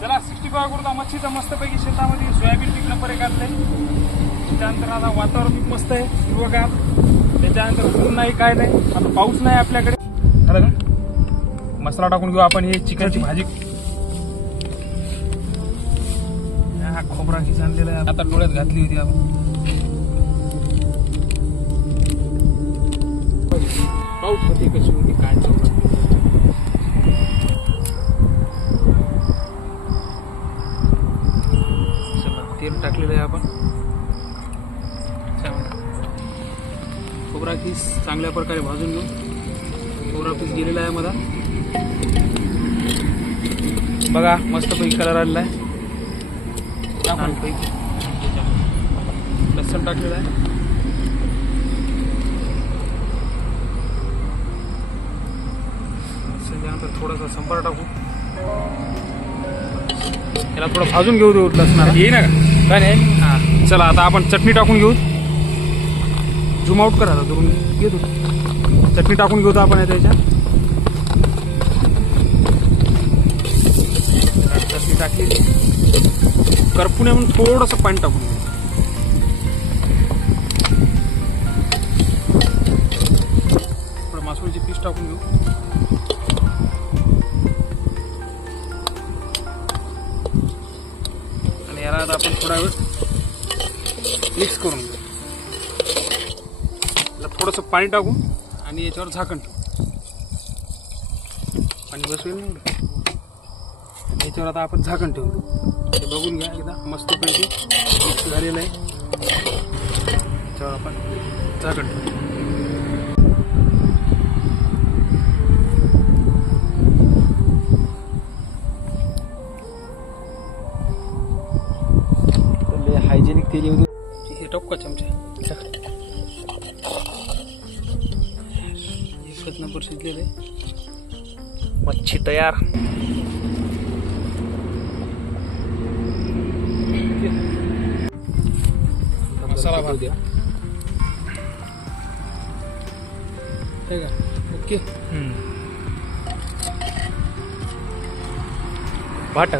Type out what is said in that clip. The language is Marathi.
चला 65 करू मच्छीचं मस्तपैकी शेतामध्ये सोयाबीन पीक नंबर 1 काढलंय. त्याच्यानंतर आता वातावरण पीक मस्त आहे हिरवगार. त्याच्यानंतर ऊन नाही काय नाही, आता पाऊस नाही आपल्याकडे. झालं का? मसाला टाकून घेऊ आपण. ही चिकनची भाजी. हा खोबरा खिस आणलेला आहे, आता डोळ्यात घातली होती आपण. पाऊस होती कशी होती काय तेल टाकलेलं आहे आपण. खोबरा खीस चांगल्या प्रकारे भाजून घेऊ. खोबरा खीस गेलेला आहे मला बघा, मस्तपैकी कलर आलेला आहे. लसूण टाकलेला आहे. त्यानंतर थोडासा संबार टाकू. याला थोडं भाजून घेऊ देऊ लसणाला. ये ना काय नाही. हा चला आता आपण चटणी टाकून घेऊ. झूम आउट करा करून घेतो. चटणी टाकून घेऊ आपण त्याच्यात. चटणी टाकली. करपुणे म्हणून थोडंसं पाणी टाकून घेऊ. थोडं मासोळीची पीस टाकून घेऊ. आणि याला आता आपण थोडा वेळ मिक्स करून घेऊ. थोडंसं पाणी टाकू आणि याच्यावर झाकण ठेवू. पाणी बसवेल नाही. याच्यावर आता आपण झाकण ठेवू. ते बघून घ्या एकदा मस्तपैकी मिक्स झालेलं आहे. त्याच्यावर आपण झाकण ठेवू. हायजेनिक तेल येऊ. हे टाकू का चमचा. एकच नंबर शिजलेले. मच्छी तयार. मसाला भात द्या. ठीक आहे ओके. भात